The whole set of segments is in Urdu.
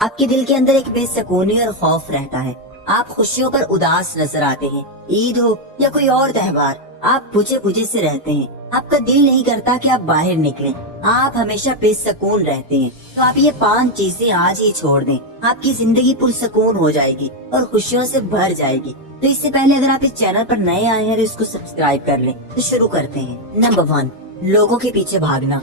آپ کے دل کے اندر ایک بے سکونی اور خوف رہتا ہے. آپ خوشیوں پر اداس نظر آتے ہیں. عید ہو یا کوئی اور تہوار آپ پوچھے سے رہتے ہیں. آپ کا دل نہیں کرتا کہ آپ باہر نکلیں. آپ ہمیشہ بے سکون رہتے ہیں. تو آپ یہ 5 چیزیں آج ہی چھوڑ دیں. آپ کی زندگی پرسکون ہو جائے گی اور خوشیوں سے بھر جائے گی. تو اس سے پہلے اگر آپ اس چینل پر نئے آئے ہیں تو اس کو سبسکرائب کر لیں. تو شروع کرتے ہیں. نمبر 1، لوگوں کے پیچھے بھاگنا.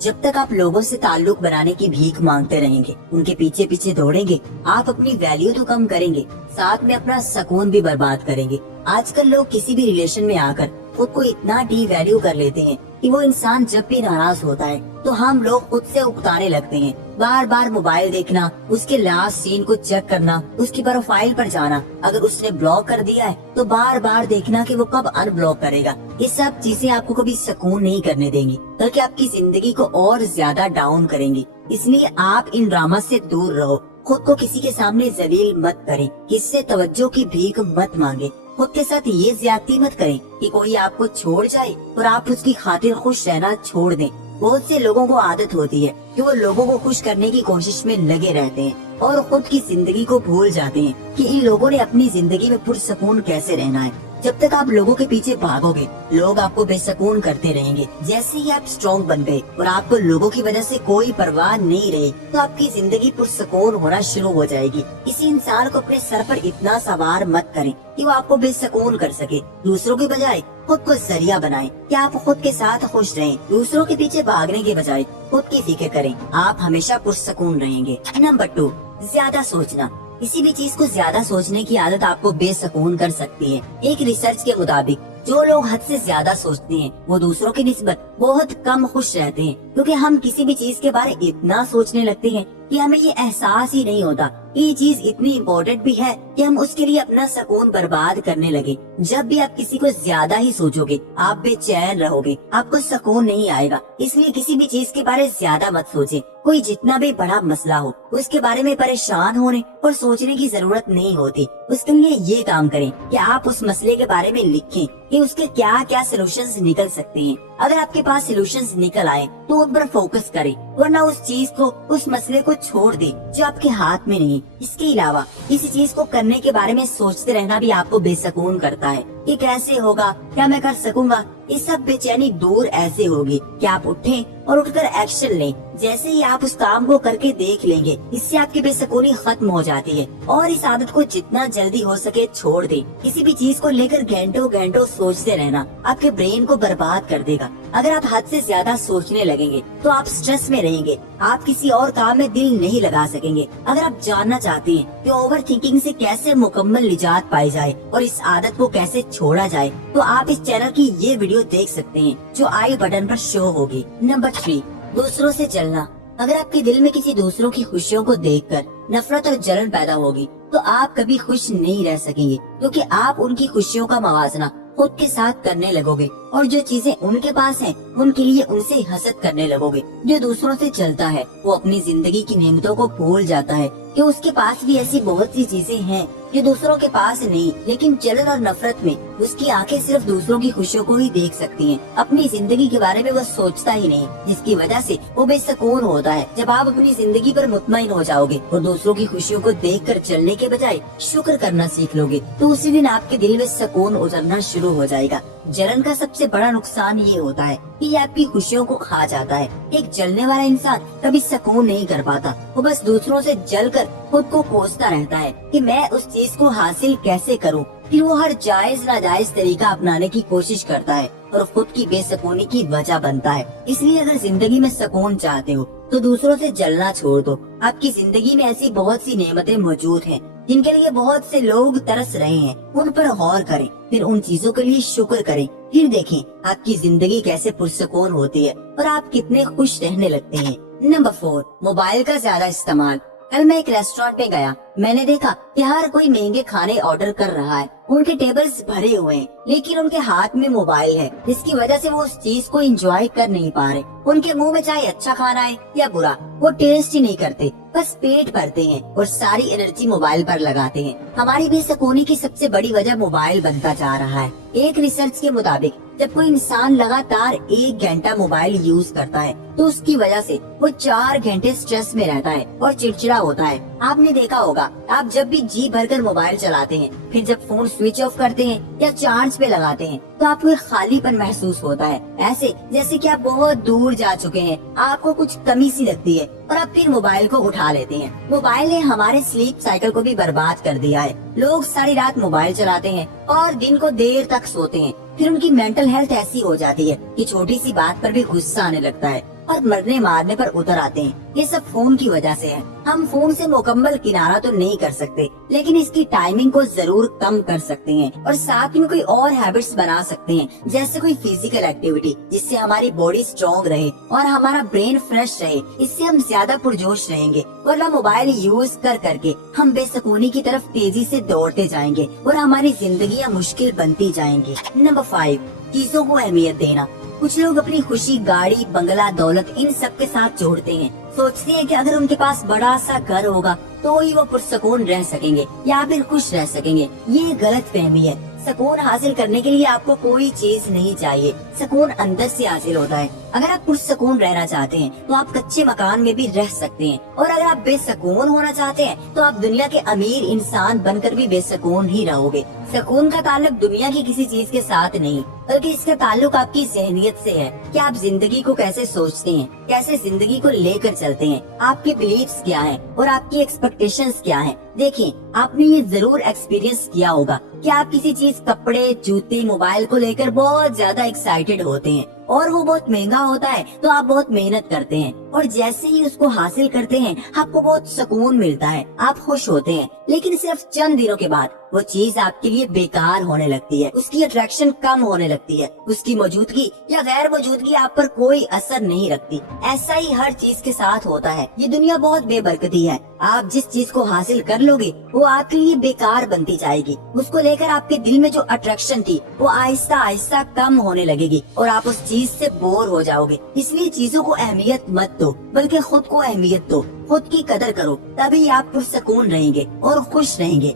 جب تک آپ لوگوں سے تعلق بنانے کی بھیک مانگتے رہیں گے، ان کے پیچھے دوڑیں گے، آپ اپنی ویلیو تو کم کریں گے، ساتھ میں اپنا سکون بھی برباد کریں گے. آج کل لوگ کسی بھی ریلیشن میں آ کر خود کو اتنا ڈی ویلیو کر لیتے ہیں کہ وہ انسان جب بھی ناراض ہوتا ہے تو ہم لوگ خود سے اکتانے لگتے ہیں. بار بار موبائل دیکھنا، اس کے لاسٹ سین کو چیک کرنا، اس کی پروفائل پر جانا، اگر اس نے بلاک کر دیا ہے تو بار بار دیکھنا کہ وہ کب ان بلاک کرے گا. یہ سب چیزیں آپ کو کبھی سکون نہیں کرنے دیں گی بلکہ آپ کی زندگی کو اور زیادہ ڈاؤن کریں گی. اس لیے آپ ان ڈراما سے دور رہو. خود کو کسی کے سامنے ذلیل مت کریں، کسی سے توجہ کی بھیک مت مانگے. خود کے ساتھ یہ زیادتی مت کریں کہ کوئی آپ کو چھوڑ جائے اور آپ اس کی خاطر خوش رہنا چھوڑ دیں. بہت سے لوگوں کو عادت ہوتی ہے کہ وہ لوگوں کو خوش کرنے کی کوشش میں لگے رہتے ہیں اور خود کی زندگی کو بھول جاتے ہیں کہ ان لوگوں نے اپنی زندگی میں پرسکون کیسے رہنا ہے. جب تک آپ لوگوں کے پیچھے بھاگو گے، لوگ آپ کو بے سکون کرتے رہیں گے. جیسے ہی آپ اسٹرانگ بن گئے اور آپ کو لوگوں کی وجہ سے کوئی پرواہ نہیں رہی تو آپ کی زندگی پرسکون ہونا شروع ہو جائے گی. کسی انسان کو اپنے سر پر اتنا سوار مت کریں کہ وہ آپ کو بے سکون کر سکے. دوسروں کے بجائے خود کو ذریعہ بنائیں کہ آپ خود کے ساتھ خوش رہیں. دوسروں کے پیچھے بھاگنے کے بجائے خود کی فکر کریں، آپ ہمیشہ پرسکون رہیں گے. نمبر 2، زیادہ سوچنا. کسی بھی چیز کو زیادہ سوچنے کی عادت آپ کو بے سکون کر سکتی ہے. ایک ریسرچ کے مطابق جو لوگ حد سے زیادہ سوچتے ہیں وہ دوسروں کی نسبت بہت کم خوش رہتے ہیں، کیونکہ ہم کسی بھی چیز کے بارے اتنا سوچنے لگتے ہیں کہ ہمیں یہ احساس ہی نہیں ہوتا کہ یہ چیز اتنی امپورٹنٹ بھی ہے کہ ہم اس کے لیے اپنا سکون برباد کرنے لگے. جب بھی آپ کسی کو زیادہ ہی سوچو گے آپ بے چین رہو گے، آپ کو سکون نہیں آئے گا. اس لیے کسی بھی چیز کے بارے زیادہ مت سوچیں. کوئی جتنا بھی بڑا مسئلہ ہو اس کے بارے میں پریشان ہونے اور سوچنے کی ضرورت نہیں ہوتی. اس کے لیے یہ کام کریں کہ آپ اس مسئلے کے بارے میں لکھیں کہ اس کے کیا کیا سولوشنز نکل سکتے ہیں. اگر آپ کے پاس سولوشنز نکل آئے تو ان پر فوکس کریں، ورنہ اس چیز کو، اس مسئلے کو چھوڑ دیں جو آپ کے ہاتھ میں نہیں. اس کے علاوہ کسی چیز کو کرنے کے بارے میں سوچتے رہنا بھی آپ کو بے سکون کرتا ہے. یہ کیسے ہوگا، کیا میں کر سکوں گا؟ یہ سب بے چینی دور ایسے ہوگی کہ آپ اٹھیں اور اٹھ کر ایکشن لیں. جیسے ہی آپ اس کام کو کر کے دیکھ لیں گے، اس سے آپ کی بے سکونی ختم ہو جاتی ہے. اور اس عادت کو جتنا جلدی ہو سکے چھوڑ دیں. کسی بھی چیز کو لے کر گھنٹوں سوچتے رہنا آپ کے برین کو برباد کر دے گا. اگر آپ حد سے زیادہ سوچنے لگیں گے تو آپ سٹریس میں رہیں گے، آپ کسی اور کام میں دل نہیں لگا سکیں گے. اگر آپ جاننا چاہتے ہیں کہ اوور تھنکنگ سے کیسے مکمل نجات پائی جائے اور اس عادت کو کیسے چھوڑا جائے تو آپ اس چینل کی یہ ویڈیو دیکھ سکتے ہیں جو آئی بٹن پر شو ہوگی. نمبر 3، دوسروں سے جلنا. اگر آپ کے دل میں کسی دوسروں کی خوشیوں کو دیکھ کر نفرت اور جلن پیدا ہوگی تو آپ کبھی خوش نہیں رہ سکیں گے، کیونکہ آپ ان کی خوشیوں کا موازنہ خود کے ساتھ کرنے لگو گے اور جو چیزیں ان کے پاس ہیں ان کے لیے ان سے حسد کرنے لگو گے. جو دوسروں سے چلتا ہے وہ اپنی زندگی کی نعمتوں کو بھول جاتا ہے کہ اس کے پاس بھی ایسی بہت سی چیزیں ہیں جو دوسروں کے پاس نہیں. لیکن جلن اور نفرت میں اس کی آنکھیں صرف دوسروں کی خوشیوں کو ہی دیکھ سکتی ہیں، اپنی زندگی کے بارے میں وہ سوچتا ہی نہیں، جس کی وجہ سے وہ بے سکون ہوتا ہے. جب آپ اپنی زندگی پر مطمئن ہو جاؤ گے اور دوسروں کی خوشیوں کو دیکھ کر چلنے کے بجائے شکر کرنا سیکھ لو گے تو اسی دن آپ کے دل میں سکون اترنا شروع ہو جائے گا. جلن کا سب سے بڑا نقصان یہ ہوتا ہے کہ یہ آپ کی خوشیوں کو کھا جاتا ہے. ایک جلنے والا انسان کبھی سکون نہیں کر پاتا، وہ بس دوسروں سے جل کر خود کو کوستا رہتا ہے کہ میں اس چیز کو حاصل کیسے کروں. پھر وہ ہر جائز ناجائز طریقہ اپنانے کی کوشش کرتا ہے اور خود کی بے سکونی کی وجہ بنتا ہے. اس لیے اگر زندگی میں سکون چاہتے ہو تو دوسروں سے جلنا چھوڑ دو. آپ کی زندگی میں ایسی بہت سی نعمتیں موجود ہیں جن کے لیے بہت سے لوگ ترس رہے ہیں. ان پر غور کریں، پھر ان چیزوں کے لیے شکر کریں. پھر دیکھیں آپ کی زندگی کیسے پرسکون ہوتی ہے اور آپ کتنے خوش رہنے لگتے ہیں. نمبر 4، موبائل کا زیادہ استعمال. کل میں ایک ریسٹورینٹ میں گیا، میں نے دیکھا کہ ہر کوئی مہنگے کھانے آرڈر کر رہا ہے. ان کے ٹیبلز بھرے ہوئے ہیں لیکن ان کے ہاتھ میں موبائل ہے، جس کی وجہ سے وہ اس چیز کو انجوائے کر نہیں پا رہے. ان کے منہ میں چاہے اچھا کھانا ہے یا برا، وہ ٹیسٹ ہی نہیں کرتے، بس پیٹ بھرتے ہیں اور ساری انرجی موبائل پر لگاتے ہیں. ہماری بے سکونی کی سب سے بڑی وجہ موبائل بنتا جا رہا ہے. ایک ریسرچ کے مطابق جب کوئی انسان لگاتار 1 گھنٹہ موبائل یوز کرتا ہے تو اس کی وجہ سے وہ 4 گھنٹے سٹریس میں رہتا ہے اور چڑچڑا ہوتا ہے۔ آپ نے دیکھا ہوگا آپ جب بھی جی بھر کر موبائل چلاتے ہیں، پھر جب فون سوئچ آف کرتے ہیں یا چارج پہ لگاتے ہیں تو آپ کو ایک خالی پن محسوس ہوتا ہے، ایسے جیسے کہ آپ بہت دور جا چکے ہیں، آپ کو کچھ کمی سی لگتی ہے اور آپ پھر موبائل کو اٹھا لیتے ہیں۔ موبائل نے ہمارے سلیپ سائیکل کو بھی برباد کر دیا ہے۔ لوگ ساری رات موبائل چلاتے ہیں اور دن کو دیر تک سوتے ہیں، پھر ان کی مینٹل ہیلتھ ایسی ہو جاتی ہے کہ چھوٹی سی بات پر بھی غصہ آنے لگتا ہے اور مرنے مارنے پر اتر آتے ہیں۔ یہ سب فون کی وجہ سے ہے۔ ہم فون سے مکمل کنارہ تو نہیں کر سکتے، لیکن اس کی ٹائمنگ کو ضرور کم کر سکتے ہیں اور ساتھ میں کوئی اور ہیبٹس بنا سکتے ہیں، جیسے کوئی فزیکل ایکٹیویٹی جس سے ہماری باڈی اسٹرانگ رہے اور ہمارا برین فریش رہے۔ اس سے ہم زیادہ پرجوش رہیں گے، ورنہ موبائل یوز کر کے ہم بے سکونی کی طرف تیزی سے دوڑتے جائیں گے اور ہماری زندگیاں مشکل بنتی جائیں گی۔ نمبر 5، چیزوں کو اہمیت دینا۔ کچھ لوگ اپنی خوشی گاڑی، بنگلہ، دولت ان سب کے ساتھ جوڑتے ہیں، سوچتے ہیں کہ اگر ان کے پاس بڑا سا گھر ہوگا تو ہی وہ پرسکون رہ سکیں گے یا پھر خوش رہ سکیں گے۔ یہ غلط فہمی ہے۔ سکون حاصل کرنے کے لیے آپ کو کوئی چیز نہیں چاہیے، سکون اندر سے حاصل ہوتا ہے۔ اگر آپ پرسکون رہنا چاہتے ہیں تو آپ کچے مکان میں بھی رہ سکتے ہیں، اور اگر آپ بے سکون ہونا چاہتے ہیں تو آپ دنیا کے امیر انسان بن کر بھی بے سکون ہی رہو گے۔ سکون کا تعلق دنیا کی کسی چیز کے ساتھ نہیں، بلکہ اس کا تعلق آپ کی ذہنیت سے ہے کہ آپ زندگی کو کیسے سوچتے ہیں، کیسے زندگی کو لے کر چلتے ہیں، آپ کے بلیفز کیا ہیں اور آپ کی ایکسپیکٹیشنز کیا ہیں۔ دیکھیں، آپ نے یہ ضرور ایکسپیرینس کیا ہوگا کہ آپ کسی چیز، کپڑے، جوتے، موبائل کو لے کر بہت زیادہ ایکسائٹیڈ ہوتے ہیں اور وہ بہت مہنگا ہوتا ہے تو آپ بہت محنت کرتے ہیں، اور جیسے ہی اس کو حاصل کرتے ہیں آپ کو بہت سکون ملتا ہے، آپ خوش ہوتے ہیں، لیکن صرف چند دنوں کے بعد وہ چیز آپ کے لیے بیکار ہونے لگتی ہے، اس کی اٹریکشن کم ہونے لگتی ہے، اس کی موجودگی یا غیر موجودگی آپ پر کوئی اثر نہیں رکھتی۔ ایسا ہی ہر چیز کے ساتھ ہوتا ہے۔ یہ دنیا بہت بے برکتی ہے۔ آپ جس چیز کو حاصل کر لو گے وہ آپ کے لیے بیکار بنتی جائے گی، اس کو لے کر آپ کے دل میں جو اٹریکشن تھی وہ آہستہ آہستہ کم ہونے لگے گی اور آپ اس چیز سے بور ہو جاؤ گے۔ اس لیے چیزوں کو اہمیت مت دو، بلکہ خود کو اہمیت دو، خود کی قدر کرو، تبھی آپ پرسکون رہیں گے اور خوش رہیں گے۔